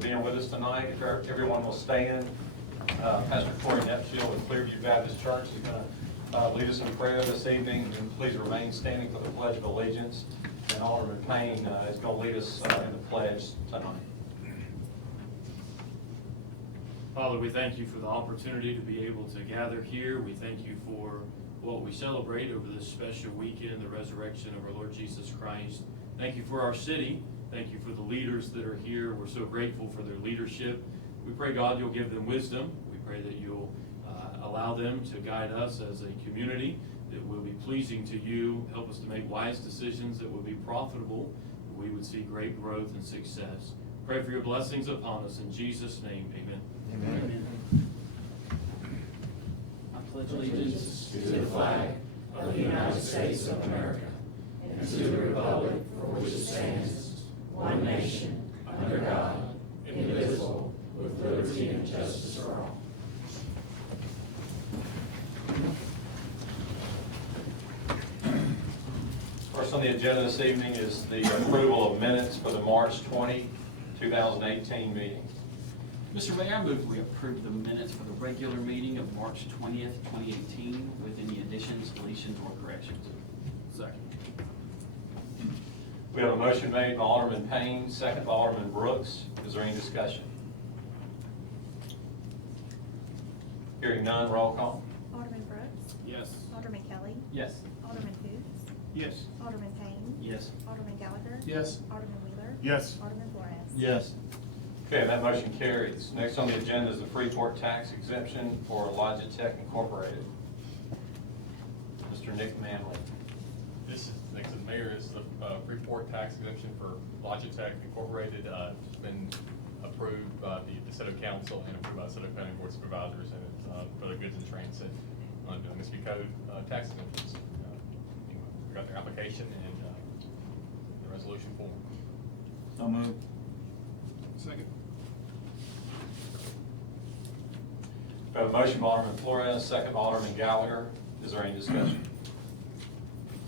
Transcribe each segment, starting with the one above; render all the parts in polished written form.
being with us tonight. If everyone will stand, Pastor Corey Nepshill with Clearview Baptist Church is going to lead us in prayer this evening. And please remain standing for the Pledge of Allegiance. And Alderman Payne is going to lead us in the pledge tonight. Father, we thank you for the opportunity to be able to gather here. We thank you for what we celebrate over this special weekend, the resurrection of our Lord Jesus Christ. Thank you for our city. Thank you for the leaders that are here. We're so grateful for their leadership. We pray, God, you'll give them wisdom. We pray that you'll allow them to guide us as a community that will be pleasing to you. Help us to make wise decisions that will be profitable. We would see great growth and success. Pray for your blessings upon us. In Jesus' name, amen. Amen. I pledge allegiance to the flag of the United States of America and to the republic for which it stands, one nation, under God, indivisible, with liberty and justice for all. First on the agenda this evening is the approval of minutes for the March 20, 2018 meeting. Mr. Mayor, I move we approve the minutes for the regular meeting of March 20th, 2018 with any additions, deletions, or corrections. Second. We have a motion made by Alderman Payne, second by Alderman Brooks. Is there any discussion? Hearing none, roll call. Alderman Brooks. Yes. Alderman Kelly. Yes. Alderman Hoots. Yes. Alderman Payne. Yes. Alderman Gallagher. Yes. Alderman Wheeler. Yes. Alderman Flores. Yes. Okay, that motion carries. Next on the agenda is the Freeport tax exemption for Logitech Incorporated. Mr. Nick Manley. This is, next to the mayor, is the Freeport tax exemption for Logitech Incorporated. It's been approved by the City Council and approved by the City County Board of Supervisors, and it's for the goods in transit under the Mississippi Code tax exemptions. Anyway, we got their application and the resolution form. So moved. Second. We have a motion by Alderman Flores, second by Alderman Gallagher. Is there any discussion?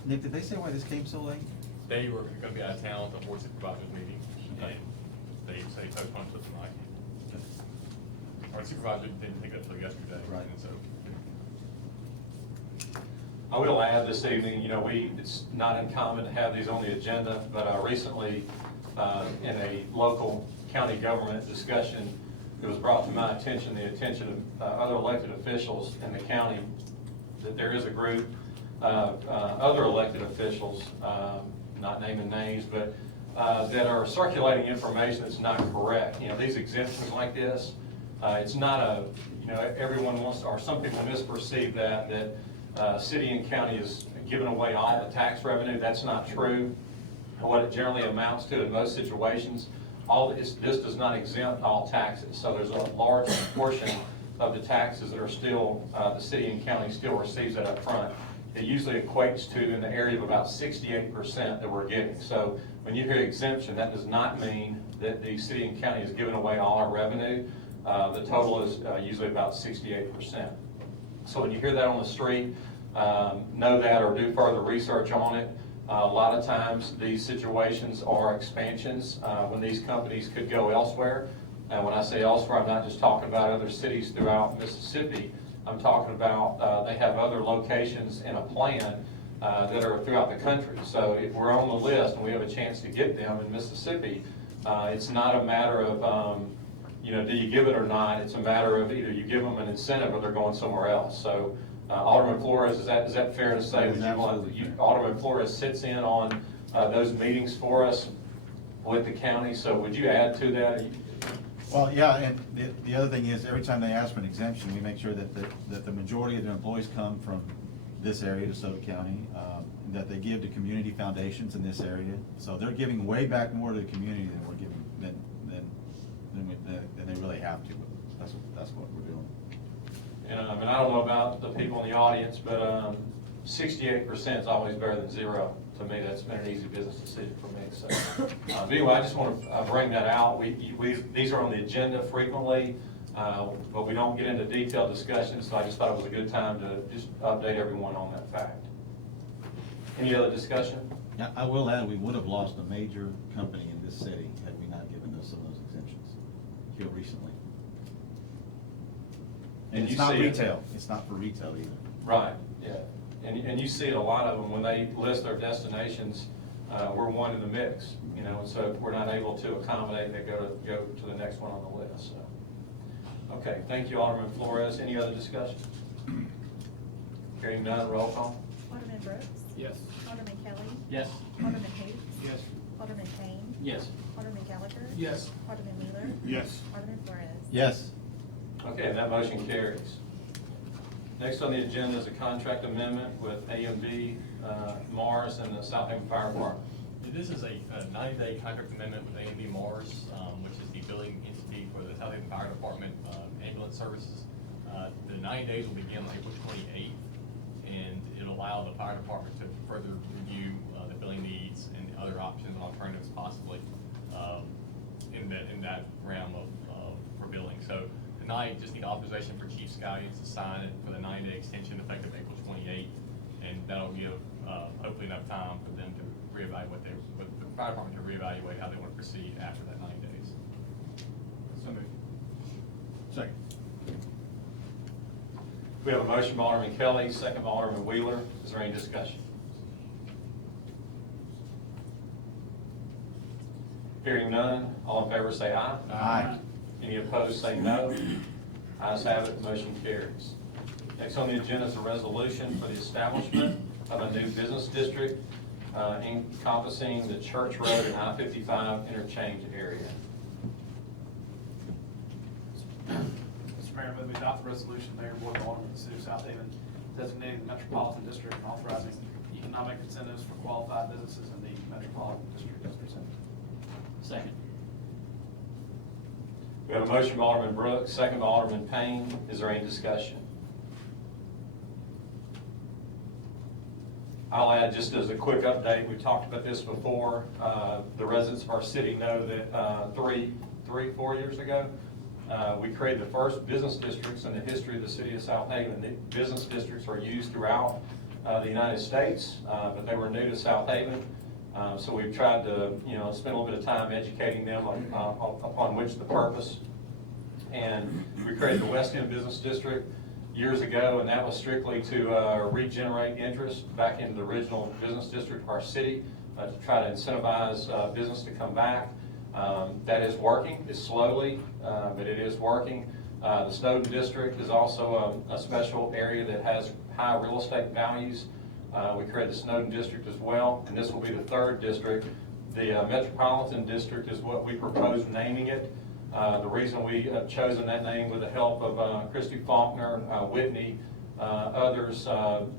Nick, did they say why this came so late? They were going to be out of town at the Board of Supervisors meeting, and they say postponed to tonight. Our supervisor didn't take that until yesterday. Right. And so I will add this evening, it's not uncommon to have these on the agenda, but I recently, in a local county government discussion, it was brought to my attention, the attention of other elected officials in the county, that there is a group of other elected officials, not naming names, but that are circulating information that's not correct. These exemptions like this, it's not everyone wants to, or some people misperceive that city and county is giving away all the tax revenue. That's not true. What it generally amounts to in most situations, this does not exempt all taxes. So there's a large portion of the taxes that are still, the city and county still receives that up front. It usually equates to in the area of about 68% that we're getting. So when you hear exemption, that does not mean that the city and county is giving away all our revenue. The total is usually about 68%. So when you hear that on the street, know that or do further research on it. A lot of times these situations are expansions when these companies could go elsewhere. And when I say elsewhere, I'm not just talking about other cities throughout Mississippi. I'm talking about they have other locations in a plan that are throughout the country. So if we're on the list and we have a chance to get them in Mississippi, it's not a matter of do you give it or not? It's a matter of either you give them an incentive or they're going somewhere else. So Alderman Flores, is that fair to say? Alderman Flores sits in on those meetings for us with the county. So would you add to that? Well, yeah, and the other thing is, every time they ask for an exemption, we make sure that the majority of their employees come from this area, DeSoto County, that they give to community foundations in this area. So they're giving way back more to the community than we're giving than they really have to. That's what we're doing. And I don't know about the people in the audience, but 68% is always better than zero. To me, that's been an easy business decision for me. So, but anyway, I just want to bring that out. These are on the agenda frequently, but we don't get into detailed discussions. So I just thought it was a good time to just update everyone on that fact. Any other discussion? Yeah, I will add, we would have lost a major company in this city had we not given some of those exemptions. here recently. And And it's you not see it. retail, it's not for retail either. Right, yeah. And you see it a lot of them, when they list their destinations, we're one in the mix, you know, and so if we're not able to accommodate, they go to the next one on the list, so. Okay, thank you, Alderman Flores. Any other discussion? Hearing none, roll call. Alderman Brooks. Yes. Alderman Kelly. Yes. Alderman Hoots. Yes. Alderman Payne. Yes. Alderman Gallagher. Yes. Alderman Wheeler. Yes. Alderman Flores. Yes. Okay, and that motion carries. Next on the agenda is a contract amendment with AMD Mars and the Southaven Fire Department. This is a 90-day contract amendment with A&B Mars, which is the billing entity for the Southaven Fire Department ambulance services. The 90 days will begin on April 28th, and it'll allow the fire department to further review the billing needs and the other options and alternatives possibly in that realm of for billing. So tonight, just need authorization for Chief Scallions to sign it for the 90-day extension effective April 28th, and that'll give hopefully enough time for them to reevaluate with the fire department to reevaluate how they want to proceed after that 90 days. So moved. Second. We have a motion by Alderman Kelly, second by Alderman Wheeler. Is there any discussion? Hearing none, all in favor say aye. Aye. Any opposed say no. Ayes have it, motion carries. Next on the agenda is a resolution for the establishment of a new business district encompassing the Church Road and I-55 interchange area. Mr. Mayor, I move we adopt the resolution, Mayor and Board of Aldermen of the City of Southaven designating the Metropolitan District and authorizing economic incentives for qualified businesses in the Metropolitan District as presented. Second. We have a motion by Alderman Brooks, second by Alderman Payne. Is there any discussion? I'll add, just as a quick update, we talked about this before. The residents of our city know that 4 years ago, we created the first business districts in the history of the City of Southaven. The business districts are used throughout the United States, but they were new to Southaven. So we've tried to, spend a little bit of time educating them upon which the purpose. And we created the West End Business District years ago, and that was strictly to regenerate interest back into the original business district of our city, to try to incentivize business to come back. That is working. It's slowly, but it is working. The Snowden District is also a special area that has high real estate values. We created the Snowden District as well, and this will be the third district. The Metropolitan District is what we propose naming it. The reason we have chosen that name with the help of Christy Faulkner, Whitney, others,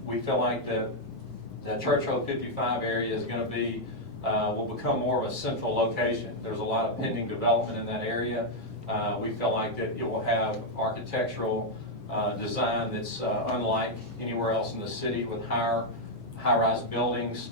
we feel like the Church Road 55 area is going to be, will become more of a central location. There's a lot of pending development in that area. We feel like that it will have architectural design that's unlike anywhere else in the city, with high-rise buildings,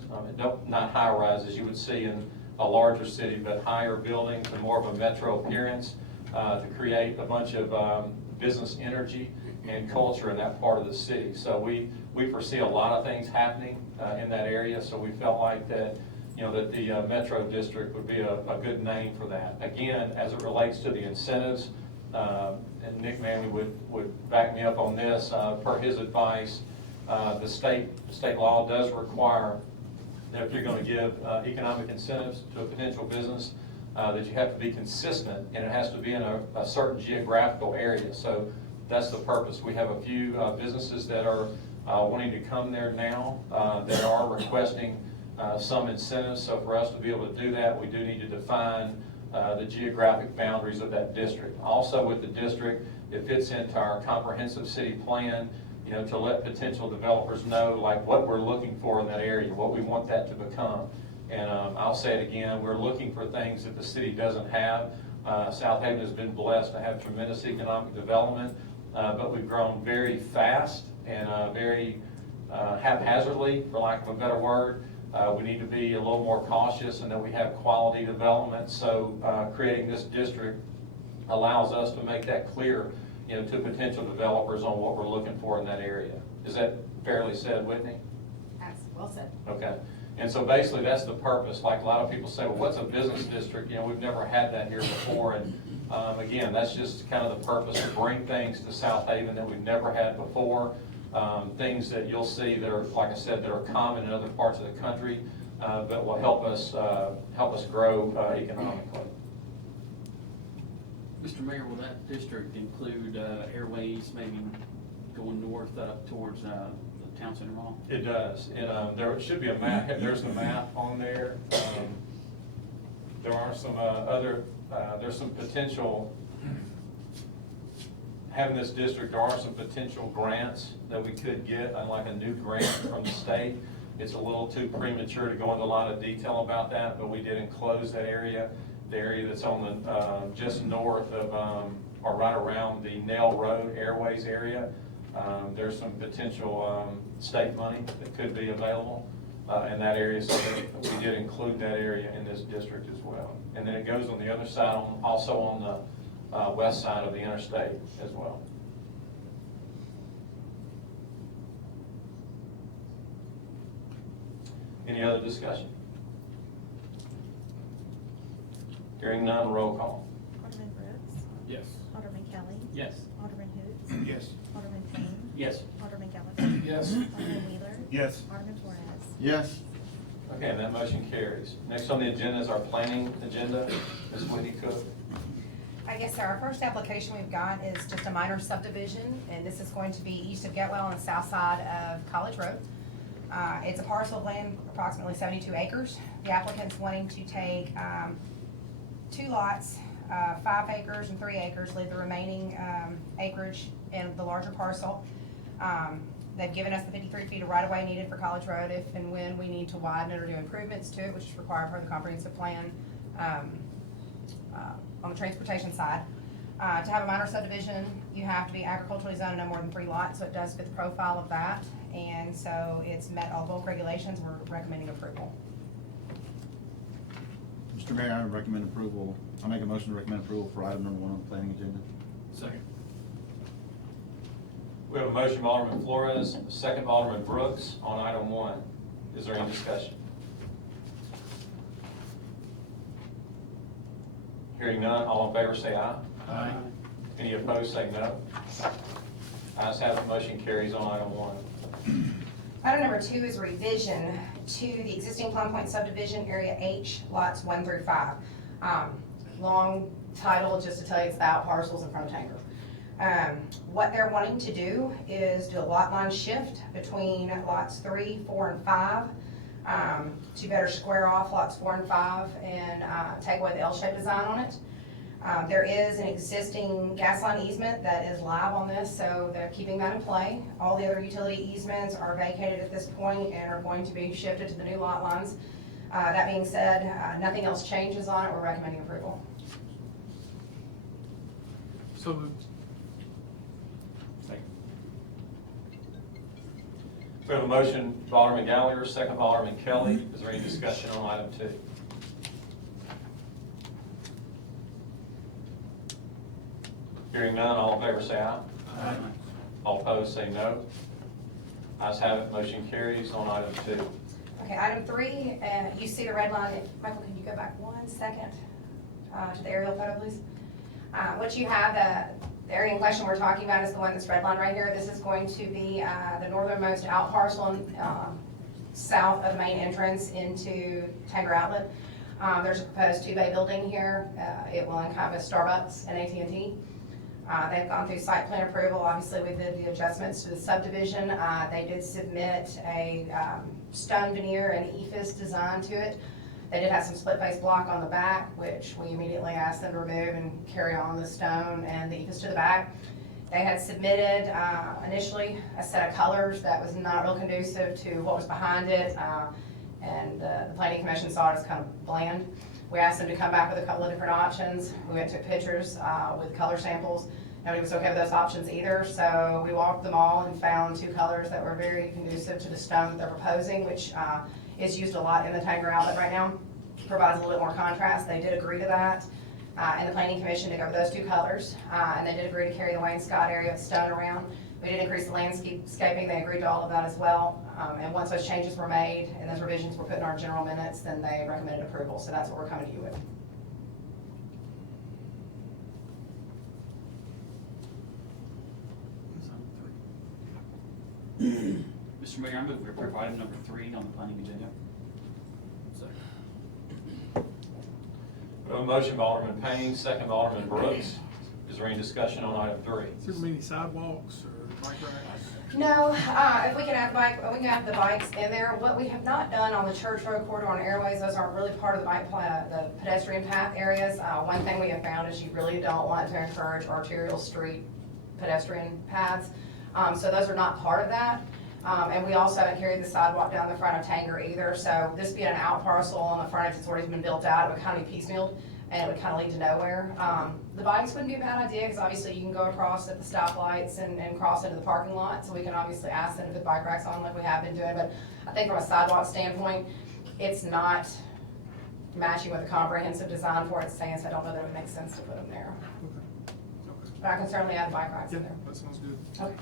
not high-rise as you would see in a larger city, but higher buildings and more of a metro appearance to create a bunch of business energy and culture in that part of the city. So we foresee a lot of things happening in that area, so we felt like that, that the Metro District would be a good name for that. Again, as it relates to the incentives, and Nick Manley would back me up on this, per his advice, the state law does require that if you're going to give economic incentives to a potential business, that you have to be consistent, and it has to be in a certain geographical area. So that's the purpose. We have a few businesses that are wanting to come there now that are requesting some incentives. So for us to be able to do that, we do need to define the geographic boundaries of that district. Also with the district, it fits into our comprehensive city plan, to let potential developers know like what we're looking for in that area, what we want that to become. And I'll say it again, we're looking for things that the city doesn't have. Southaven has been blessed to have tremendous economic development, but we've grown very fast and very haphazardly, for lack of a better word. We need to be a little more cautious and that we have quality development. So creating this district allows us to make that clear, to potential developers on what we're looking for in that area. Is that fairly said, Whitney? That's well said. Okay. And so basically that's the purpose. Like a lot of people say, well, what's a business district? We've never had that here before. And Again, that's just kind of the purpose to bring things to Southaven that we've never had before. Things that you'll see that are, like I said, that are common in other parts of the country, but will help us grow economically. Mr. Mayor, will that district include airways maybe going north up towards the town center mall? It does, and there should be a map, there's the map on there. There are some there's some potential, having this district, there are some potential grants that we could get, like a new grant from the state. It's a little too premature to go into a lot of detail about that, but we did enclose that area, the area that's on the, just north of, or right around the Nail Road Airways area. There's some potential state money that could be available in that area, so that we did include that area in this district as well. And then it goes on the other side, also on the west side of the interstate as well. Any other discussion? Hearing none, roll call. Alderman Brooks. Yes. Alderman Kelly. Yes. Alderman Hoots. Yes. Alderman Payne. Yes. Alderman Gallagher. Yes. Alderman Wheeler. Yes. Alderman Flores. Yes. Okay, and that motion carries. Next on the agenda is our planning agenda. Ms. Whitney Cook. Yes, sir. Our first application we've got is just a minor subdivision, and this is going to be east of Getwell on the south side of College Road. It's a parcel of land, approximately 72 acres. The applicant's wanting to take 2 lots, 5 acres and 3 acres, leave the remaining acreage in the larger parcel. They've given us the 53 feet of right-of-way needed for College Road if and when we need to widen it or do improvements to it, which is required for the comprehensive plan on the transportation side. To have a minor subdivision, you have to be agriculturally zoned no more than 3 lots, so it does fit the profile of that. And so it's met all bulk regulations. We're recommending approval. Mr. Mayor, I recommend approval. I make a motion to recommend approval for item number 1 on the planning agenda. Second. We have a motion by Alderman Flores, second by Alderman Brooks on item 1. Is there any discussion? Hearing none, all in favor say aye. Aye. Any opposed say no. Ayes have it, motion carries on item 1. Item number 2 is revision to the existing Plum Point subdivision, area H, lots 1 through 5. Long title, just to tell you it's the out parcels in front of Tanger. What they're wanting to do is do a lot line shift between lots 3, 4, and 5 to better square off lots 4 and 5 and take away the L-shaped design on it. There is an existing gas line easement that is live on this, so they're keeping that in play. All the other utility easements are vacated at this point and are going to be shifted to the new lot lines. That being said, nothing else changes on it. We're recommending approval. So moved. We have a motion by Alderman Gallagher, second by Alderman Kelly. Is there any discussion on item 2? Hearing none, all in favor say aye. Aye. All opposed say no. Ayes have it, motion carries on item 2. Okay, item 3, you see the red line. Michael, can you go back 1 second to the aerial photo, please? What you have, the area in question we're talking about is the one that's red line right here. This is going to be the northernmost out parcel south of the main entrance into Tanger Outlet. There's a proposed 2-bay building here. It will encompass Starbucks and AT&T. They've gone through site plan approval. Obviously, we did the adjustments to the subdivision. They did submit a stone veneer and EFIS design to it. They did have some split face block on the back, which we immediately asked them to remove and carry on the stone and the EFIS to the back. They had submitted initially a set of colors that was not real conducive to what was behind it, and the planning commission saw it as kind of bland. We asked them to come back with a couple of different options. We went and took pictures with color samples. Nobody was okay with those options either, so we walked them all and found 2 colors that were very conducive to the stone that they're proposing, which is used a lot in the Tanger Outlet right now. Provides a little bit more contrast. They did agree to that, and the planning commission did go over those 2 colors, and they did agree to carry the wainscot area of stone around. We did increase the landscaping. They agreed to all of that as well, and once those changes were made and those revisions were put in our general minutes, then they recommended approval, so that's what we're coming to you with. Mr. Mayor, I move we approve item number 3 on the planning agenda. We have a motion by Alderman Payne, second by Alderman Brooks. Is there any discussion on item 3? Is there many sidewalks or bike racks? No, if we can add we can have the bikes in there. What we have not done on the Church Road corridor on Airways, those aren't really part of the the pedestrian path areas. One thing we have found is you really don't want to encourage arterial street pedestrian paths. So those are not part of that. And we also haven't carried the sidewalk down the front of Tanger either. So this being an out parcel on the frontage that's already been built out, it would kind of be piecemealed and it would kind of lead to nowhere. The bikes wouldn't be a bad idea because obviously you can go across at the stoplights and cross into the parking lot. So we can obviously ask them to put bike racks on like we have been doing. But I think from a sidewalk standpoint, it's not matching with the comprehensive design for it stands. So I don't know that it would make sense to put them there. Okay. But I can certainly add bike racks Yeah, in there. that sounds good. Okay.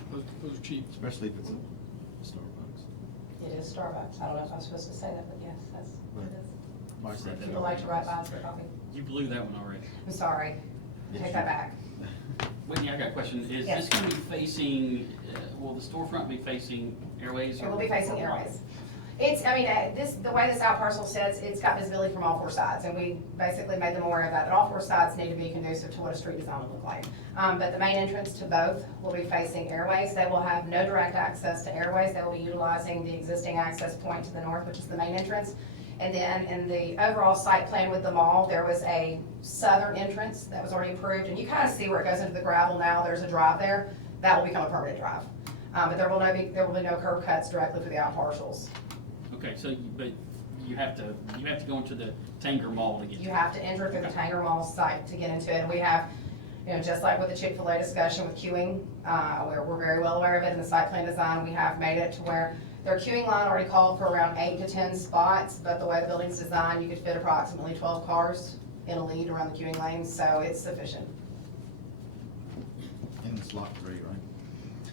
Those are cheap. Especially if it's a Starbucks. It is Starbucks. I don't know if I'm supposed to say that, but yes, that's what it is. Bike rack. People like to ride by for coffee. You blew that one already. I'm sorry. Yes, Take you- that back. Whitney, I got a question. Is Yes. this going to be facing, will the storefront be facing Airways? It or- will be facing or- Airways. It's, I mean, the way this out parcel sits, it's got visibility from all 4 sides, and we basically made them aware of that all 4 sides need to be conducive to what a street design would look like. But the main entrance to both will be facing Airways. They will have no direct access to Airways. They will be utilizing the existing access point to the north, which is the main entrance. And then in the overall site plan with the mall, there was a southern entrance that was already approved, and you kind of see where it goes into the gravel now. There's a drive there. That will become a permanent drive. But there will be no curb cuts directly for the out parcels. Okay, so, but you have to go into the Tanger Mall to get to it. You have to enter through the Tanger Mall site to get into it. We have, just like with the Chick-fil-A discussion with queuing, where we're very well aware of it in the site plan design, we have made it to where their queuing line already called for around 8 to 10 spots, but the way the building's designed, you could fit approximately 12 cars in a lead around the queuing lanes, so it's sufficient. And it's lot 3, right?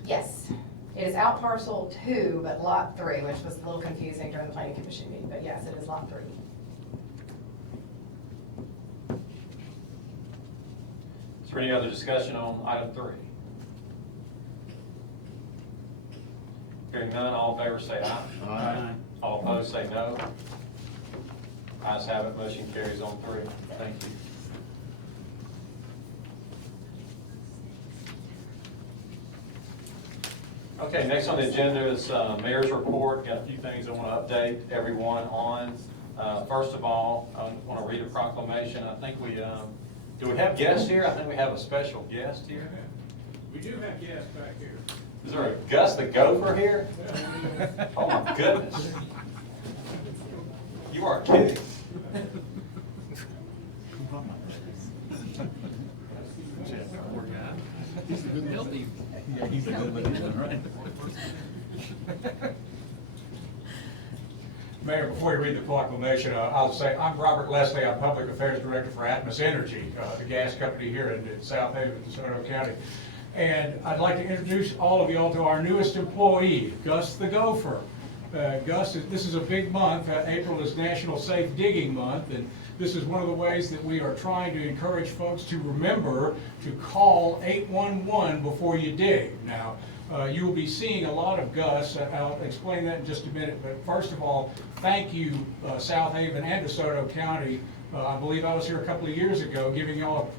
Yes, it is out parcel 2, but lot 3, which was a little confusing during the planning commission meeting, but yes, it is lot 3. Is there any other discussion on item 3? Hearing none, all in favor say aye. Aye. All opposed say no. Ayes have it, motion carries on 3. Thank you. Okay, next on the agenda is mayor's report. Got a few things I want to update everyone on. First of all, I want to read a proclamation. I think we, do we have guests here? I think we have a special guest here. We do have guests back here. Is there a Gus the Gopher here? Oh my goodness. You are kidding. Poor guy. He'll be. Yeah, he's a good looking one, right? Mayor, before you read the proclamation, I'll say, I'm Robert Leslie, I'm Public Affairs Director for Atmos Energy, the gas company here in Southaven, DeSoto County. And I'd like to introduce all of y'all to our newest employee, Gus the Gopher. Gus, this is a big month. April is National Safe Digging Month, and this is one of the ways that we are trying to encourage folks to remember to call 811 before you dig. Now, you will be seeing a lot of Gus. I'll explain that in just a minute, but first of all, thank you, Southaven and DeSoto County. I believe I was here a couple of years ago giving y'all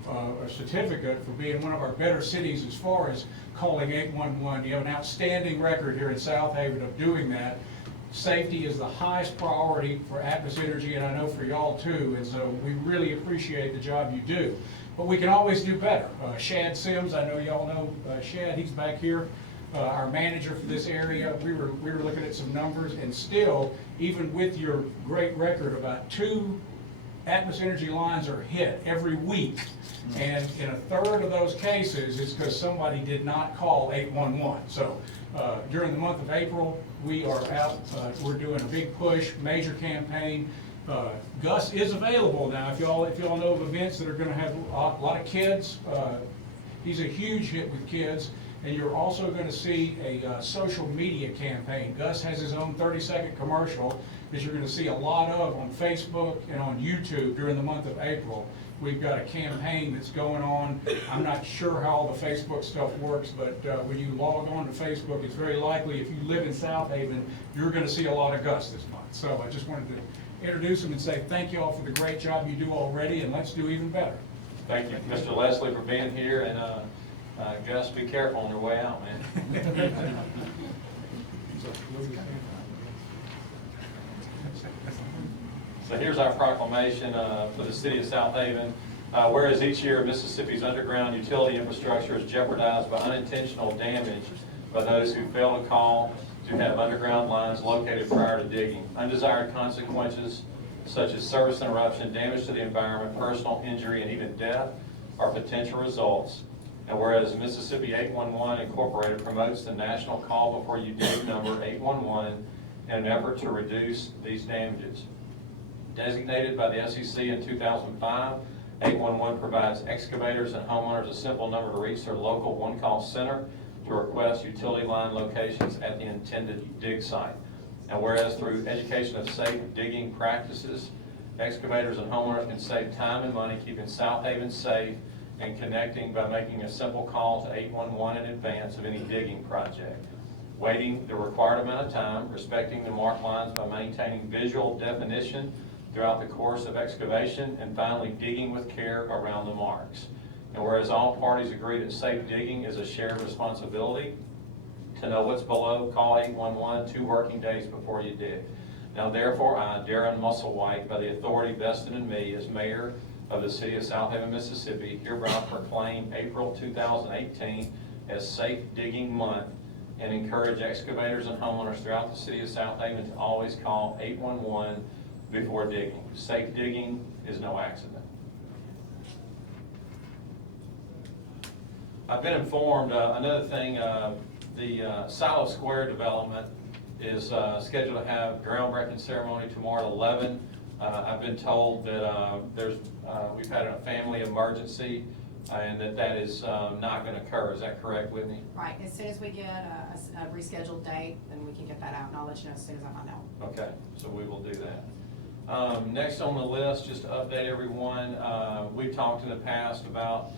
a certificate for being one of our better cities as far as calling 811. You have an outstanding record here in Southaven of doing that. Safety is the highest priority for Atmos Energy, and I know for y'all too, and so we really appreciate the job you do. But we can always do better. Shad Sims, I know y'all know Shad, he's back here, our manager for this area. We were looking at some numbers, and still, even with your great record, about 2 Atmos Energy lines are hit every week. And in a third of those cases, it's because somebody did not call 811. So during the month of April, we are out, we're doing a big push, major campaign. Gus is available now. If y'all know of events that are going to have a lot of kids, he's a huge hit with kids. And you're also going to see a social media campaign. Gus has his own 30-second commercial that you're going to see a lot of on Facebook and on YouTube during the month of April. We've got a campaign that's going on. I'm not sure how all the Facebook stuff works, but when you log on to Facebook, it's very likely if you live in Southaven, you're gonna see a lot of Gus this month. So I just wanted to introduce him and say thank you all for the great job you do already, and let's do even better. Thank you, Mr. Leslie, for being here, and Gus, be careful on your way out, man. So here's our proclamation for the City of Southaven. Whereas each year Mississippi's underground utility infrastructure is jeopardized by unintentional damage by those who fail to call to have underground lines located prior to digging. Undesired consequences such as service interruption, damage to the environment, personal injury, and even death are potential results. And whereas Mississippi 811 Incorporated promotes the national call before you dig number 811 in an effort to reduce these damages. Designated by the SEC in 2005, 811 provides excavators and homeowners a simple number to reach their local one-call center to request utility line locations at the intended dig site. And whereas through education of safe digging practices, excavators and homeowners can save time and money keeping Southaven safe and connecting by making a simple call to 811 in advance of any digging project. Waiting the required amount of time, respecting the marked lines by maintaining visual definition throughout the course of excavation, and finally digging with care around the marks. And whereas all parties agree that safe digging is a shared responsibility, to know what's below, call 811 2 working days before you dig. Now therefore I, Darren Musselwhite, by the authority vested in me as mayor of the City of Southaven, Mississippi, hereby proclaim April 2018 as Safe Digging Month and encourage excavators and homeowners throughout the City of Southaven to always call 811 before digging. Safe digging is no accident. I've been informed, another thing, the Silo Square development is scheduled to have groundbreaking ceremony tomorrow at 11. I've been told that we've had a family emergency and that is not going to occur. Is that correct, Whitney? Right, as soon as we get a rescheduled date, then we can get that out, and I'll let you know as soon as I find out. Okay, so we will do that. Next on the list, just to update everyone, we've talked in the past about,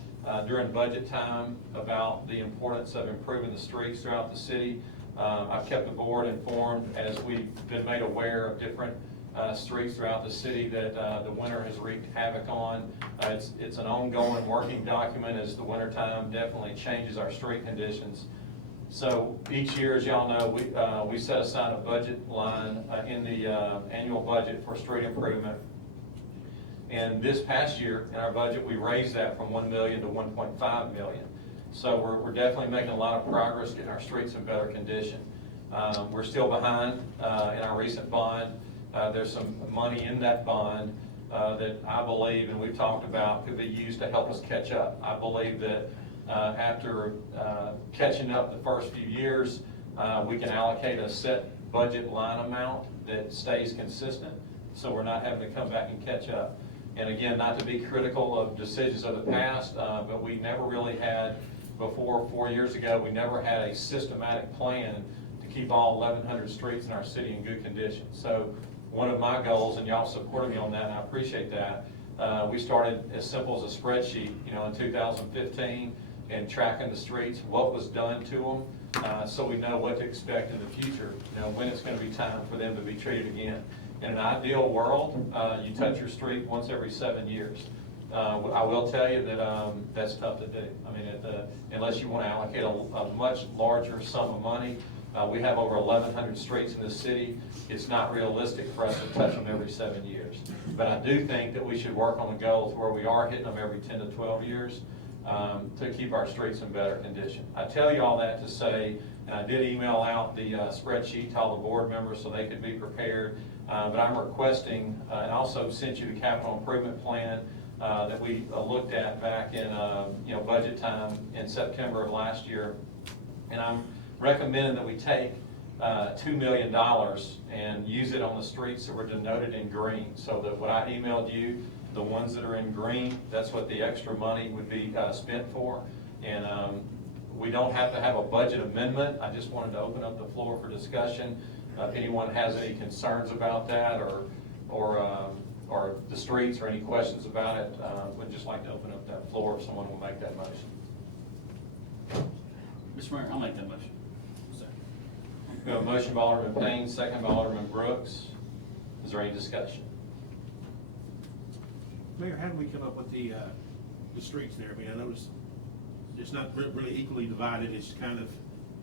during budget time, about the importance of improving the streets throughout the city. I've kept the board informed as we've been made aware of different streets throughout the city that the winter has wreaked havoc on. It's an ongoing working document as the winter time definitely changes our street conditions. So each year, as y'all know, we set aside a budget line in the annual budget for street improvement. And this past year, in our budget, we raised that from $1 million to $1.5 million. So we're definitely making a lot of progress getting our streets in better condition. We're still behind in our recent bond. There's some money in that bond that I believe, and we've talked about, could be used to help us catch up. I believe that after catching up the first few years, we can allocate a set budget line amount that stays consistent, so we're not having to come back and catch up. And again, not to be critical of decisions of the past, but we never really had, before 4 years ago, we never had a systematic plan to keep all 1,100 streets in our city in good condition. So one of my goals, and y'all supported me on that, and I appreciate that, we started as simple as a spreadsheet, in 2015, and tracking the streets, what was done to them, so we know what to expect in the future, when it's going to be time for them to be treated again. In an ideal world, you touch your street once every 7 years. I will tell you that that's tough to do. I mean, unless you want to allocate a much larger sum of money. We have over 1,100 streets in the city. It's not realistic for us to touch them every 7 years. But I do think that we should work on the goals where we are hitting them every 10 to 12 years to keep our streets in better condition. I tell you all that to say, and I did email out the spreadsheet to all the board members so they could be prepared. But I'm requesting, and also sent you the capital improvement plan that we looked at back in budget time in September of last year. And I'm recommending that we take $2 million and use it on the streets that were denoted in green. So that what I emailed you, the ones that are in green, that's what the extra money would be spent for. And we don't have to have a budget amendment. I just wanted to open up the floor for discussion. If anyone has any concerns about that or or the streets or any questions about it, would just like to open up that floor if someone will make that motion. Mr. Mayor, I'll make that motion. We have a motion by Alderman Payne, second by Alderman Brooks. Is there any discussion? Mayor, how did we come up with the streets there? I mean, I noticed it's not really equally divided, it's kind of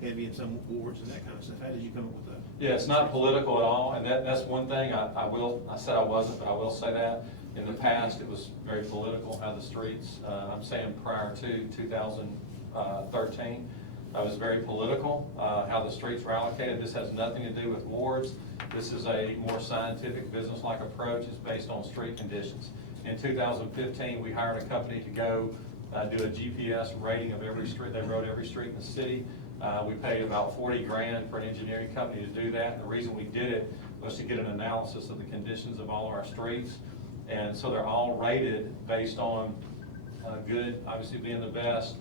heavy in some wards and that kind of stuff. How did you come up with that? Yeah, it's not political at all, and that's one thing, I said I wasn't, but I will say that. In the past, it was very political, how the streets, I'm saying prior to 2013, it was very political, how the streets were allocated. This has nothing to do with wards. This is a more scientific, business-like approach. It's based on street conditions. In 2015, we hired a company to go do a GPS rating of every street. They wrote every street in the city. We paid about 40 grand for an engineering company to do that. And the reason we did it was to get an analysis of the conditions of all our streets. And so they're all rated based on good, obviously being the best,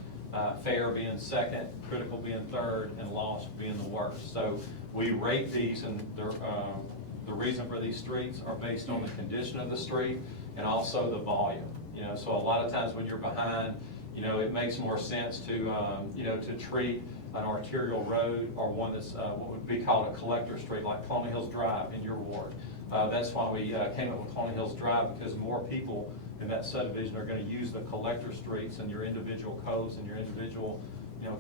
fair being second, critical being third, and lost being the worst. So we rate these, and the reason for these streets are based on the condition of the street and also the volume. So a lot of times when you're behind, it makes more sense to, to treat an arterial road or one that's what would be called a collector street, like Plum Hills Drive in your ward. That's why we came up with Plum Hills Drive, because more people in that subdivision are going to use the collector streets and your individual codes and your individual,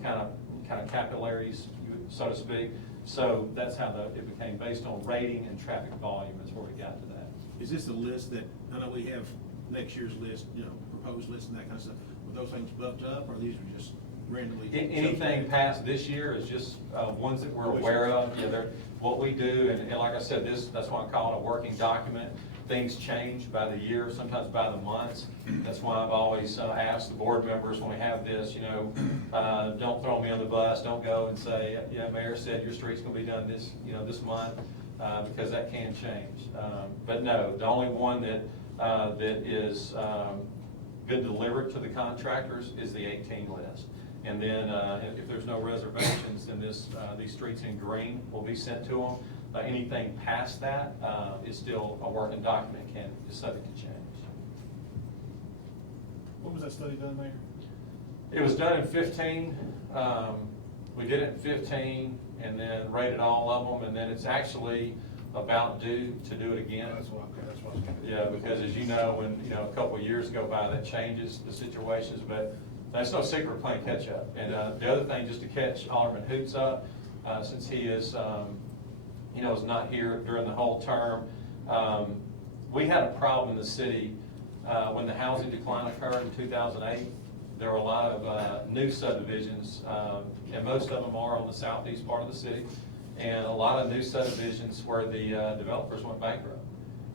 kind of capillaries, so to speak. So that's how it became based on rating and traffic volume. That's where we got to that. Is this a list that, I know we have next year's list, proposed list and that kind of stuff. Were those things bumped up, or these were just randomly? Anything past this year is just ones that we're aware of. Yeah, they're what we do, and like I said, that's why I call it a working document. Things change by the year, sometimes by the months. That's why I've always asked the board members when we have this, don't throw me on the bus. Don't go and say, yeah, Mayor said your street's going to be done this, this month, because that can change. But no, the only one that is been delivered to the contractors is the 18 list. And then if there's no reservations, then these streets in green will be sent to them. Anything past that is still a working document, is subject to change. What was that study done, Mayor? It was done in 15. We did it in 15 and then rated all of them, and then it's actually about due to do it again. That's what I was going to. Yeah, because as you know, when a couple of years go by, that changes the situations, but that's no secret we're playing catch up. And the other thing, just to catch Alderman Hoots up, since he is is not here during the whole term, we had a problem in the city when the housing decline occurred in 2008. There were a lot of new subdivisions, and most of them are on the southeast part of the city, and a lot of new subdivisions where the developers went bankrupt.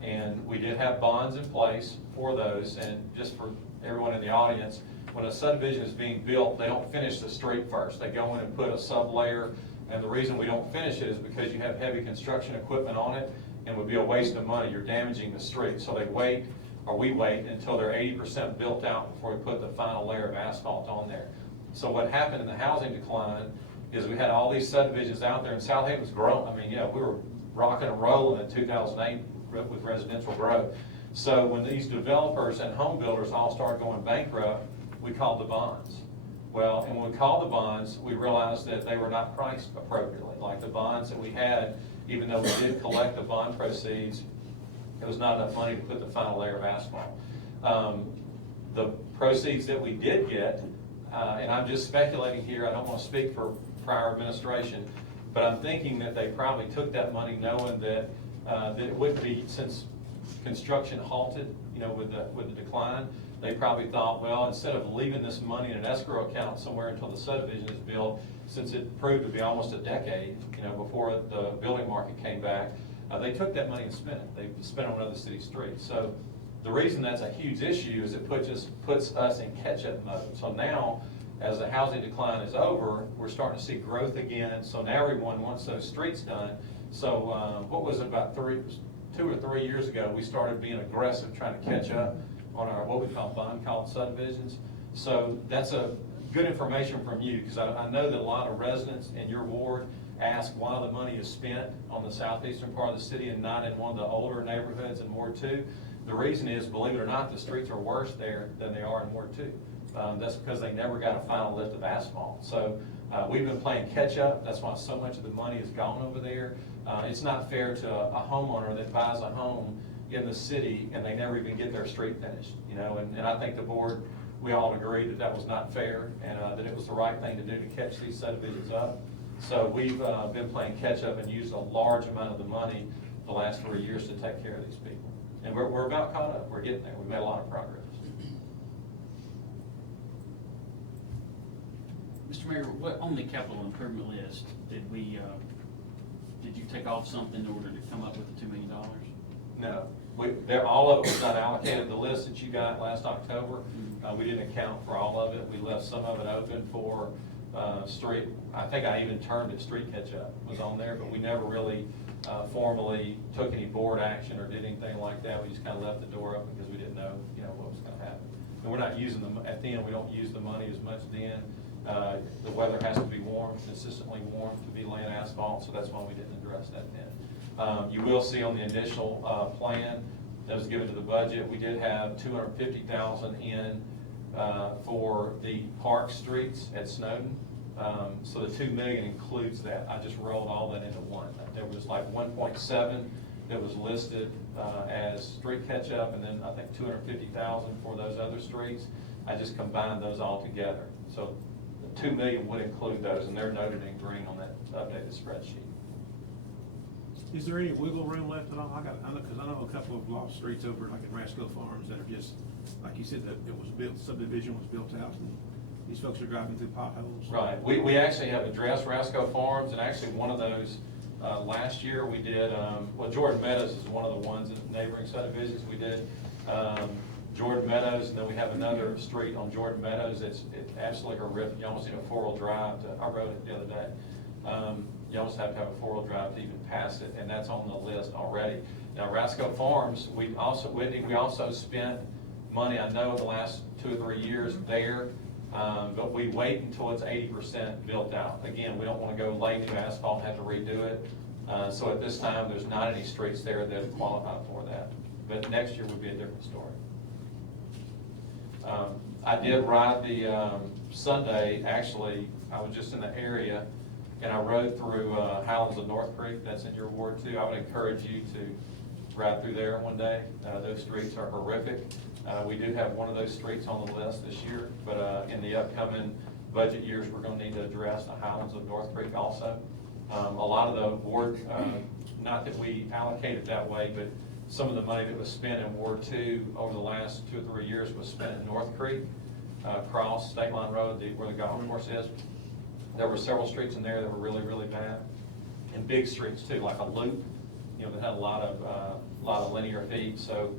And we did have bonds in place for those, and just for everyone in the audience, when a subdivision is being built, they don't finish the street first. They go in and put a sub-layer, and the reason we don't finish it is because you have heavy construction equipment on it, and it would be a waste of money. You're damaging the street. So we wait until they're 80% built out before we put the final layer of asphalt on there. So what happened in the housing decline is we had all these subdivisions out there, and Southaven was growing. I mean, we were rocking and rolling in 2008 with residential growth. So when these developers and home builders all started going bankrupt, we called the bonds. Well, and when we called the bonds, we realized that they were not priced appropriately. Like the bonds that we had, even though we did collect the bond proceeds, it was not enough money to put the final layer of asphalt. The proceeds that we did get, and I'm just speculating here, I don't want to speak for prior administration, but I'm thinking that they probably took that money knowing that it wouldn't be, since construction halted, with the decline, they probably thought, well, instead of leaving this money in an escrow account somewhere until the subdivision is built, since it proved to be almost a decade, before the building market came back, they took that money and spent it. They spent it on other city streets. So the reason that's a huge issue is it puts us in catch-up mode. So now, as the housing decline is over, we're starting to see growth again. So now everyone wants those streets done. So what was it, about 2 or 3 years ago, we started being aggressive trying to catch up on our what we call bond called subdivisions. So that's a good information from you, because I know that a lot of residents in your ward ask why the money is spent on the southeastern part of the city and not in one of the older neighborhoods in Ward 2. The reason is, believe it or not, the streets are worse there than they are in Ward 2. That's because they never got a final lift of asphalt. So we've been playing catch up. That's why so much of the money is gone over there. It's not fair to a homeowner that buys a home in the city and they never even get their street finished, you know, and I think the board, we all agreed that that was not fair and that it was the right thing to do to catch these subdivisions up. So we've been playing catch up and used a large amount of the money the last 3 years to take care of these people. And we're about caught up. We're getting there. We've made a lot of progress. Mr. Mayor, what, on the capital improvement list, did you take off something in order to come up with the $2 million? No, all of it was not allocated. The list that you got last October, we didn't account for all of it. We left some of it open for street. I think I even termed it street catch-up was on there, but we never really formally took any board action or did anything like that. We just kind of left the door open because we didn't know, you know, what was going to happen. And we're not using them at the end. We don't use the money as much then. The weather has to be warm, consistently warm to be laying asphalt, so that's why we didn't address that then. You will see on the initial plan that was given to the budget, we did have $250,000 in for the park streets at Snowden. So the $2 million includes that. I just rolled all that into one. There was like 1.7 that was listed as street catch-up, and then I think 250,000 for those other streets. I just combined those all together. So the $2 million would include those, and they're noted in green on that updated spreadsheet. Is there any wiggle room left at all? I know a couple of lost streets over like at Rasco Farms that are just, like you said, that it was built, subdivision was built out, and these folks are driving through potholes. Right. We actually have addressed Rasco Farms, and actually one of those last year we did, well, Jordan Meadows is one of the ones in neighboring subdivisions we did. Jordan Meadows, and then we have another street on Jordan Meadows. It's absolutely horrific. You almost need a four-wheel drive I rode it the other day. You almost have to have a four-wheel drive to even pass it, and that's on the list already. Now, Rasco Farms, Whitney, we also spent money, I know, in the last 2 or 3 years there, but we wait until it's 80% built out. Again, we don't want to go lay new asphalt and have to redo it. So at this time, there's not any streets there that qualify for that. But next year would be a different story. I did ride the Sunday, actually, I was just in the area, and I rode through Highlands of North Creek. That's in your ward too. I would encourage you to ride through there one day. Those streets are horrific. We do have one of those streets on the list this year, but in the upcoming budget years, we're going to need to address the Highlands of North Creek also. A lot of the ward, not that we allocated that way, but some of the money that was spent in Ward 2 over the last 2 or 3 years was spent in North Creek, across State Line Road, where the golf course is. There were several streets in there that were really, really bad, and big streets too, like a loop, you know, that had a lot of linear feet. So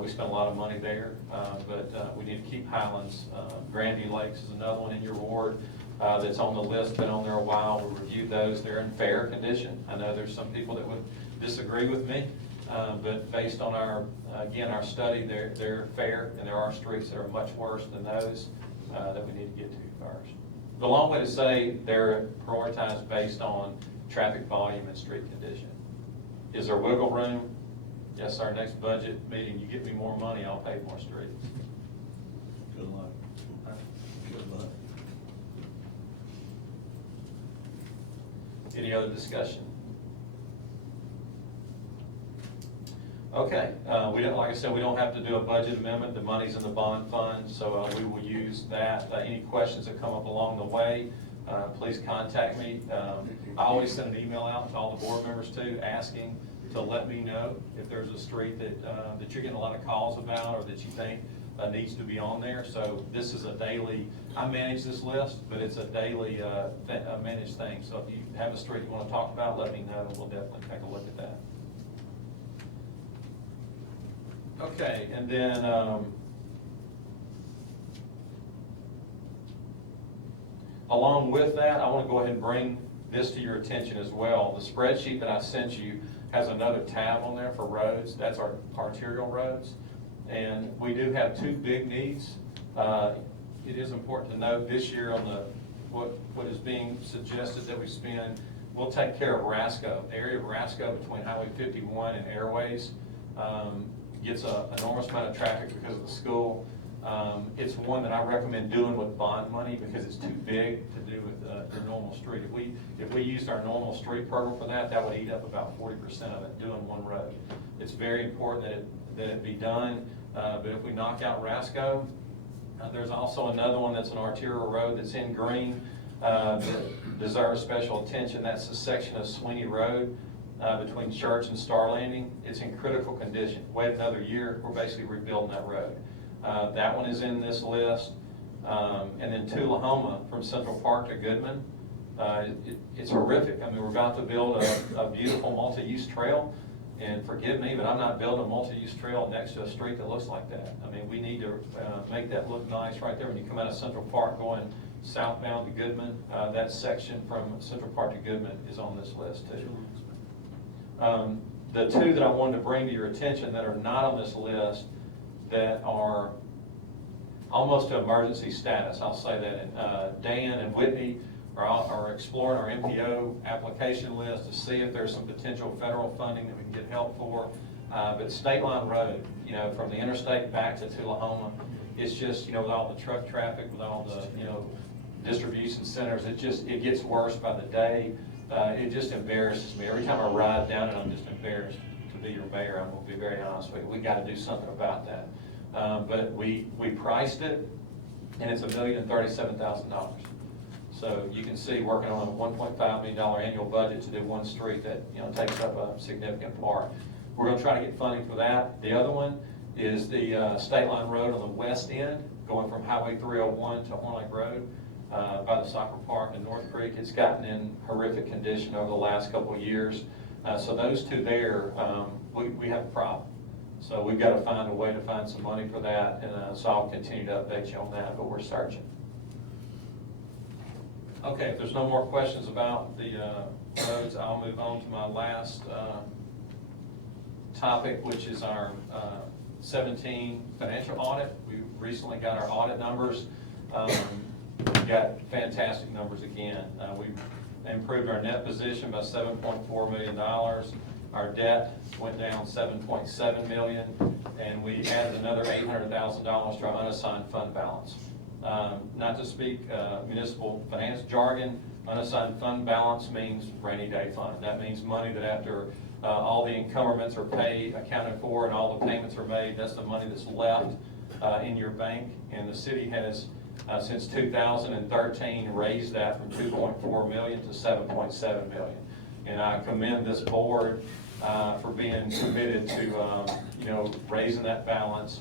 we spent a lot of money there, but we need to keep Highlands. Grandview Lakes is another one in your ward that's on the list. Been on there a while. We reviewed those. They're in fair condition. I know there's some people that would disagree with me, but based on our study, they're fair, and there are streets that are much worse than those that we need to get to first. The long way to say they're prioritized based on traffic volume and street condition. Is there wiggle room? Yes, sir. Next budget meeting, you get me more money, I'll pay more streets. Good luck. Good luck. Any other discussion? Okay, we don't, like I said, we don't have to do a budget amendment. The money's in the bond fund, so we will use that. Any questions that come up along the way, please contact me. I always send an email out to all the board members too, asking to let me know if there's a street that you're getting a lot of calls about or that you think needs to be on there. So this is a daily, I manage this list, but it's a daily managed thing. So if you have a street you want to talk about, let me know, and we'll definitely take a look at that. Okay, and then along with that, I want to go ahead and bring this to your attention as well. The spreadsheet that I sent you has another tab on there for roads. That's our arterial roads. And we do have 2 big needs. It is important to note this year on what is being suggested that we spend, we'll take care of Rasco, the area of Rasco between Highway 51 and Airways. gets an enormous amount of traffic because of the school. It's one that I recommend doing with bond money because it's too big to do with your normal street. If we used our normal street program for that, that would eat up about 40% of it, doing one road. It's very important that it be done, but if we knock out Rasco, there's also another one that's an arterial road that's in green that deserves special attention. That's the section of Sweeney Road between Church and Star Landing. It's in critical condition. Wait another year, we're basically rebuilding that road. That one is in this list. And then Tullahoma from Central Park to Goodman. It's horrific. I mean, we're about to build a beautiful multi-use trail. And forgive me, but I'm not building a multi-use trail next to a street that looks like that. I mean, we need to make that look nice right there. When you come out of Central Park going southbound to Goodman, that section from Central Park to Goodman is on this list too. The two that I wanted to bring to your attention that are not on this list that are almost to emergency status, I'll say that. Dan and Whitney are exploring our MPO application list to see if there's some potential federal funding that we can get help for. But State Line Road, you know, from the interstate back to Tullahoma, it's just, you know, with all the truck traffic, with all the, you know, distribution centers, it gets worse by the day. It just embarrasses me. Every time I ride down it, I'm just embarrassed to be your mayor. I'm gonna be very honest with you. We gotta do something about that. But we priced it, and it's $1,037,000. So you can see working on a $1.5 million annual budget to do one street that, you know, takes up a significant part. We're gonna try to get funding for that. The other one is the State Line Road on the west end, going from Highway 301 to Horn Lake Road by the soccer park in North Creek. It's gotten in horrific condition over the last couple of years. So those two there, we have a problem. So we've got to find a way to find some money for that, and so I'll continue to update you on that, but we're searching. Okay, if there's no more questions about the roads, I'll move on to my last topic, which is our 17 financial audit. We recently got our audit numbers. We've got fantastic numbers again. We've improved our net position by $7.4 million. Our debt went down $7.7 million, and we added another $800,000 to our unassigned fund balance. Not to speak municipal finance jargon, unassigned fund balance means rainy day fund. That means money that after all the encumbrance are paid, accounted for, and all the payments are made, that's the money that's left in your bank. And the city has, since 2013, raised that from $2.4 million to $7.7 million. And I commend this board for being committed to, you know, raising that balance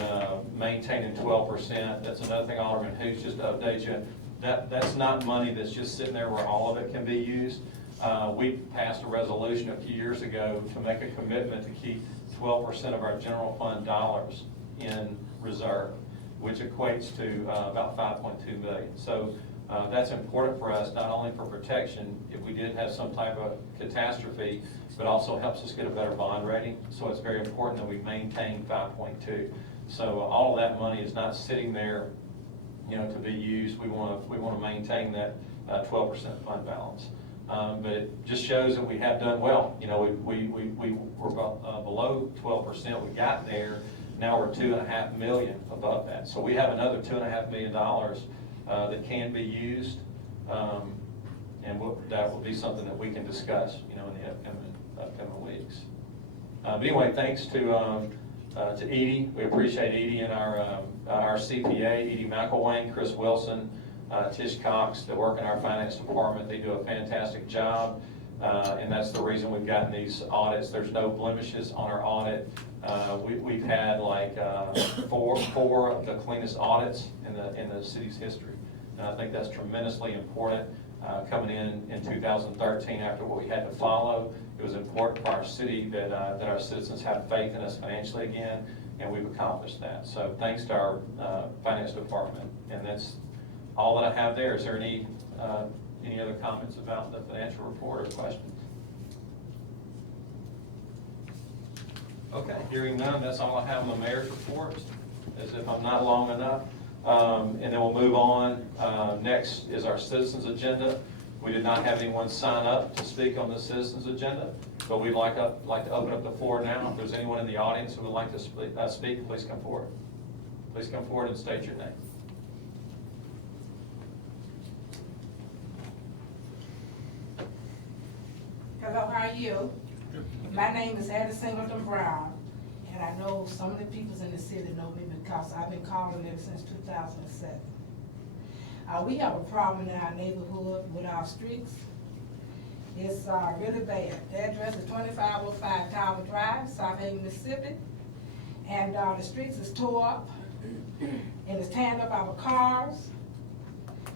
and maintaining 12%. That's another thing, Alderman Hoots, just to update you. That's not money that's just sitting there where all of it can be used. We passed a resolution a few years ago to make a commitment to keep 12% of our general fund dollars in reserve, which equates to about $5.2 million. So that's important for us, not only for protection if we did have some type of catastrophe, but also helps us get a better bond rating. So it's very important that we maintain 5.2. So all of that money is not sitting there, you know, to be used. We want to maintain that 12% fund balance. But it just shows that we have done well. You know, we were below 12%. We got there. Now we're $2.5 million above that. So we have another $2.5 million that can be used, and that will be something that we can discuss, you know, in the upcoming weeks. But anyway, thanks to Edie. We appreciate Edie and our CPA, Edie McElwain, Chris Wilson, Tish Cox, that work in our finance department. They do a fantastic job, and that's the reason we've gotten these audits. There's no blemishes on our audit. We've had like four of the cleanest audits in the city's history. And I think that's tremendously important. Coming in 2013 after what we had to follow, it was important for our city that our citizens have faith in us financially again, and we've accomplished that. So thanks to our finance department, and that's all that I have there. Is there any other comments about the financial report or questions? Okay, hearing none, that's all I have on the mayor's report, as if I'm not long enough. And then we'll move on. Next is our citizens agenda. We did not have anyone sign up to speak on the citizens agenda, but we'd like to open up the floor now. If there's anyone in the audience who would like to speak, please come forward. Please come forward and state your name. Hello, how are you? My name is Addie Singleton Brown, and I know some of the people in the city know me because I've been calling them since 2007. We have a problem in our neighborhood with our streets. It's really bad. The address is 2505 Tower Drive, Southaven, Mississippi, and the streets is tore up, and it's tearing up our cars.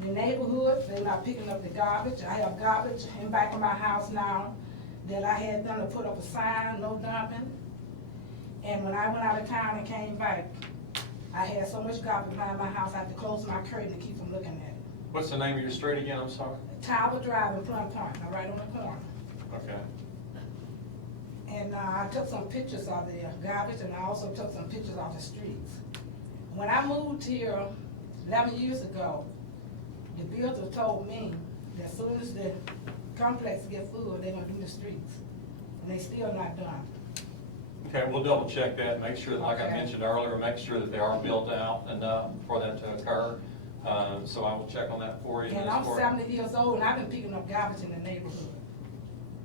The neighborhood, they're not picking up the garbage. I have garbage in back of my house now that I had them to put up a sign, no dumping. And when I went out of town and came back, I had so much garbage behind my house, I had to close my curtain to keep from looking at it. What's the name of your street again? I'm sorry. Tower Drive in Plum, I'm right on the corner. Okay. And I took some pictures of the garbage, and I also took some pictures of the streets. When I moved here 11 years ago, the builder told me that as soon as the complex get full, they're gonna do the streets, and they still not done. Okay, we'll double check that, make sure, like I Okay. mentioned earlier, make sure that they are built out enough for that to occur. So I will check on that for you. And Ms. I'm Ford. 70 years old, and I've been picking up garbage in the neighborhood.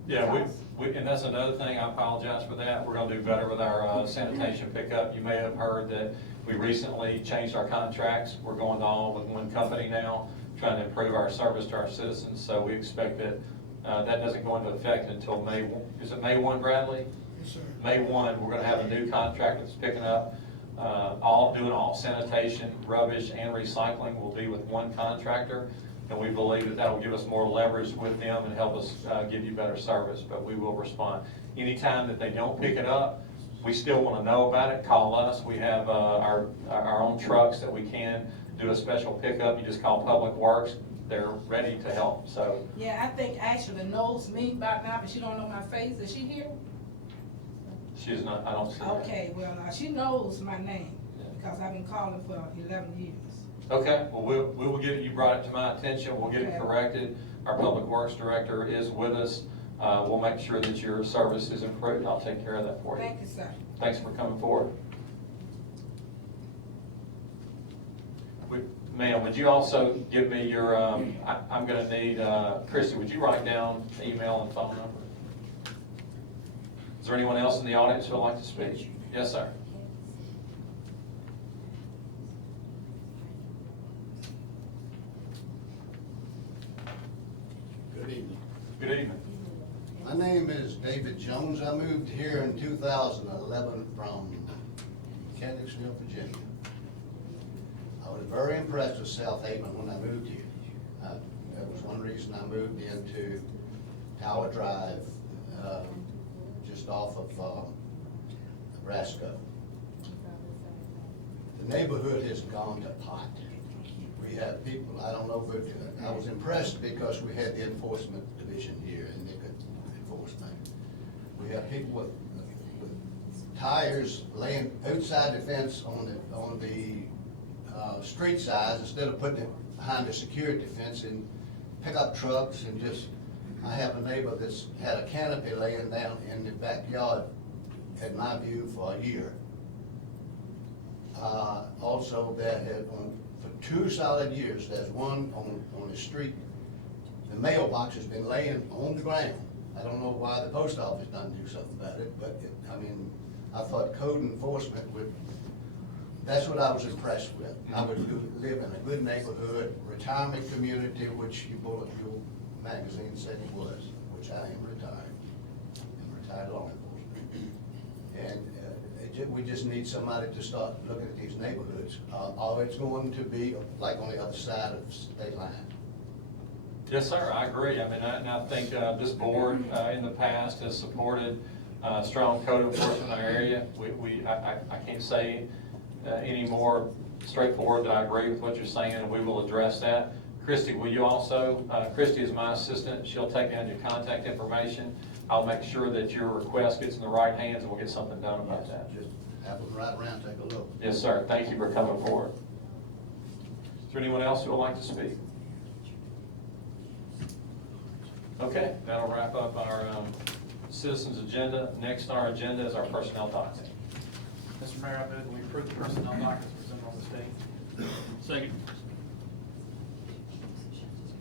Yeah, and that's another thing, I apologize for that. We're gonna do better with our sanitation pickup. You may have heard that we recently changed our contracts. We're going to all with one company now, trying to improve our service to our citizens. So we expect that that doesn't go into effect until May 1. Is it May 1, Bradley? Yes, sir. May 1, we're gonna have a new contract that's picking up, doing all sanitation, rubbish, and recycling will be with one contractor. And we believe that that will give us more leverage with them and help us give you better service, but we will respond. Anytime that they don't pick it up, we still wanna know about it, call us. We have our own trucks that we can do a special pickup. You just call Public Works, they're ready to help, so. Yeah, I think Ashley knows me by now, but she don't know my face. Is she here? She's not, I don't see her. Okay, well, she knows my name, because I've been calling for 11 years. Okay, well, we will get it, you brought it to my attention, we'll get it Okay. corrected. Our Public Works Director is with us. We'll make sure that your service is improved. I'll take care of that for you. Thank you, sir. Thanks for coming forward. Ma'am, would you also give me your, I'm gonna need, Christy, would you write down the email and phone number? Is there anyone else in the audience who would like to speak? Yes, sir. Good evening. Good evening. My name is David Jones. I moved here in 2011 from Mechanicsville, Virginia. I was very impressed with Southaven when I moved here. That was one reason I moved into Tower Drive, just off of Nebraska. The neighborhood has gone to pot. We have people, I don't know, but I was impressed because we had the enforcement division here and they could enforce things. We have people with tires laying outside the fence on the street sides instead of putting it behind the security fence, and pickup trucks, and just, I have a neighbor that's had a canopy laying down in the backyard, in my view, for a year. Also, there had, for 2 solid years, there's one on the street. The mailbox has been laying on the ground. I don't know why the post office doesn't do something about it, but I mean, I thought code enforcement would, that's what I was impressed with. I would live in a good neighborhood, retirement community, which your magazine said it was, which I am retired. I'm retired law enforcement. And we just need somebody to start looking at these neighborhoods. Or it's going to be like on the other side of the state line. Yes, sir, I agree. I mean, I think this board in the past has supported strong code enforcement in our area. I can't say any more straightforward that I agree with what you're saying, and we will address that. Christy, will you also, Christy is my assistant, she'll take down your contact information. I'll make sure that your request gets in the right hands and we'll get something done about that. Just have them right around, take a look. Yes, sir, thank you for coming forward. Is there anyone else who would like to speak? Okay, that'll wrap up our citizens agenda. Next on our agenda is our personnel docket. Mr. Mayor, I move we approve the personnel documents presented on this date. Second.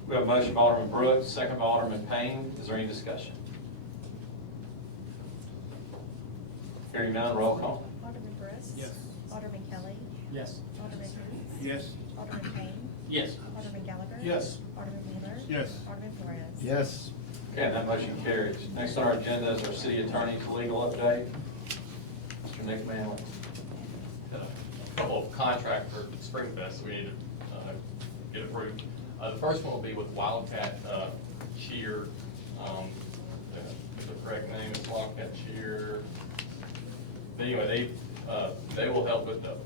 We have a motion by Alderman Brooks, second by Alderman Payne. Is there any discussion? Hearing none, roll call. Alderman Brooks. Yes. Alderman Kelly. Yes. Alderman who? Yes. Alderman Payne. Yes. Alderman Gallagher. Yes. Alderman Wheeler. Yes. Alderman Flores. Yes. Okay, that motion carries. Next on our agenda is our city attorney's legal update. Mr. Nick Manley. A couple of contracts for Springfest we need to get approved. The first one will be with Wildcat Cheer. The correct name is Wildcat Cheer. But anyway, they will help with the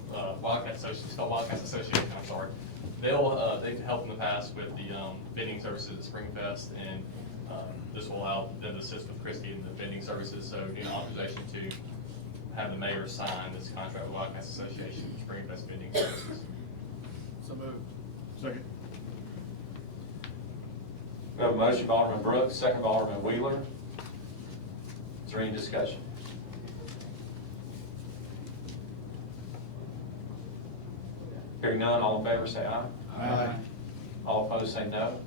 Wildcat Association. It's called Wildcat Association. I'm sorry. They've helped in the past with the vending services at Springfest, and this will allow them to assist with Christie in the vending services. So, authorization to have the mayor sign this contract with Wildcat Association for Springfest vending services. So moved. Second. We have a motion by Alderman Brooks, second by Alderman Wheeler. Is there any discussion? Hearing none, all in favor say aye. Aye. All opposed say no.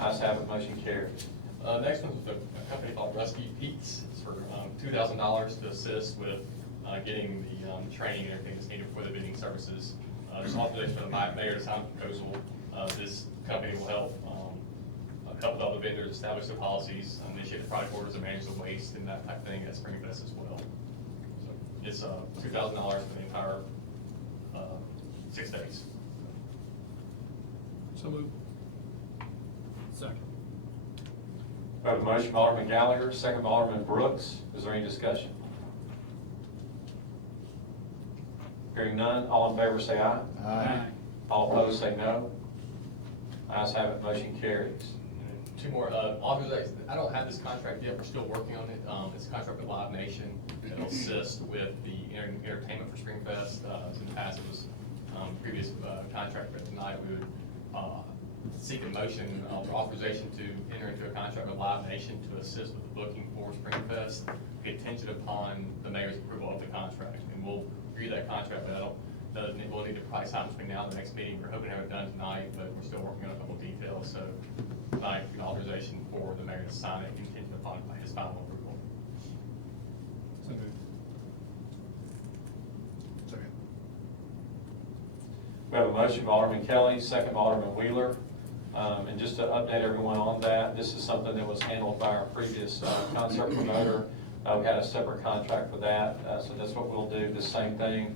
Ayes have it, motion carries. Next one's with a company called Rusty Pete's. It's for $2,000 to assist with getting the training and everything that's needed for the bidding services. There's authorization for the mayor to sign a proposal. This company will help with all the vendors, establish their policies, initiate the product orders, and manage the waste and that type of thing at Springfest as well. So it's $2,000 for the entire 6 days. So moved. Second. We have a motion by Alderman Gallagher, second by Alderman Brooks. Is there any discussion? Hearing none, all in favor say aye. Aye. All opposed say no. Ayes have it, motion carries. And two more, authorization, I don't have this contract yet, we're still working on it. It's a contract with Live Nation. It'll assist with the entertainment for Springfest. In the past, it was previous contract, but tonight we would seek a motion or authorization to enter into a contract with Live Nation to assist with the booking for Springfest, contingent upon the mayor's approval of the contract. And we'll review that contract, but we'll need to price out between now and the next meeting. We're hoping to have it done tonight, but we're still working on a couple of details. So tonight, an authorization for the mayor to sign it contingent upon his final approval. So moved. Second. We have a motion by Alderman Kelly, second by Alderman Wheeler. And just to update everyone on that, this is something that was handled by our previous concert promoter. We had a separate contract for that, so that's what we'll do, the same thing.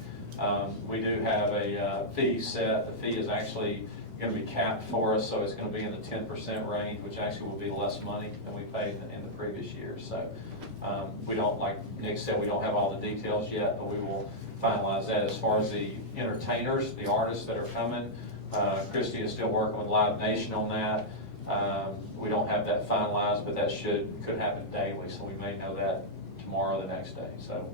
We do have a fee set. The fee is actually going to be capped for us, so it's going to be in the 10% range, which actually will be less money than we paid in the previous year. So we don't, like Nick said, we don't have all the details yet, but we will finalize that. As far as the entertainers, the artists that are coming, Christie is still working with Live Nation on that. We don't have that finalized, but that could happen daily, so we may know that tomorrow or the next day. So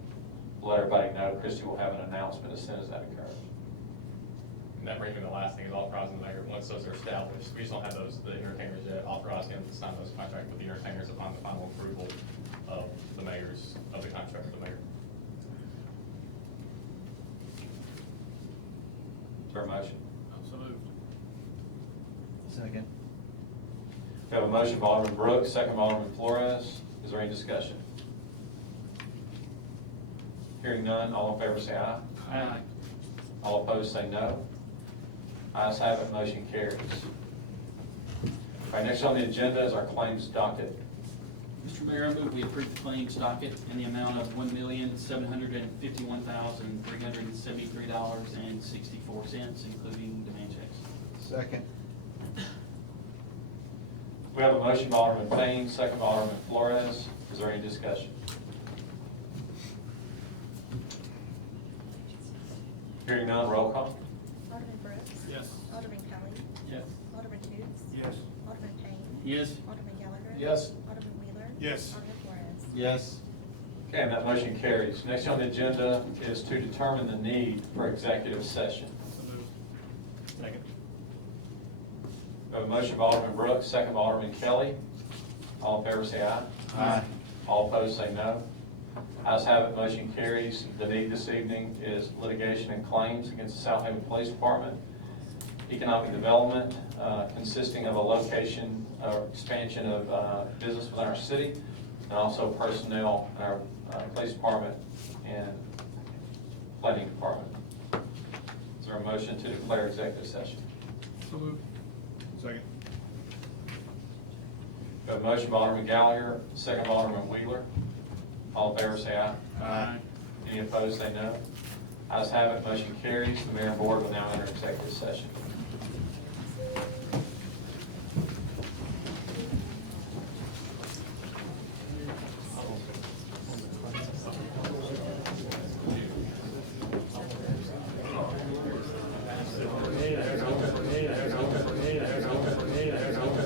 let everybody know. Christie will have an announcement as soon as that occurs. And that brings me to the last thing is authorizing the mayor, once those are established, we just don't have the entertainers yet, authorizing him to sign those contracts with the entertainers upon the final approval of the contract with the mayor. Is there a motion? So moved. Second. We have a motion by Alderman Brooks, second by Alderman Flores. Is there any discussion? Hearing none, all in favor say aye. Aye. All opposed say no. Ayes have it, motion carries. All right, next on the agenda is our claims docket. Mr. Mayor, I move we approve the claims docket in the amount of $1,751,373.64, including demand checks. Second. We have a motion by Alderman Payne, second by Alderman Flores. Is there any discussion? Hearing none, roll call. Alderman Brooks. Yes. Alderman Kelly. Yes. Alderman Hoots. Yes. Alderman Payne. Yes. Alderman Gallagher. Yes. Alderman Wheeler. Yes. Alderman Flores. Yes. Okay, and that motion carries. Next on the agenda is to determine the need for executive session. So moved. Second. We have a motion by Alderman Brooks, second by Alderman Kelly. All in favor say aye. Aye. All opposed say no. Ayes have it, motion carries. The need this evening is litigation and claims against the Southaven Police Department. Economic development consisting of a location expansion of business within our city, and also personnel in our police department and planning department. Is there a motion to declare executive session? So moved. Second. We have a motion by Alderman Gallagher, second by Alderman Wheeler. All in favor say aye. Aye. Any opposed say no. Ayes have it, motion carries. The mayor and board will now enter executive session.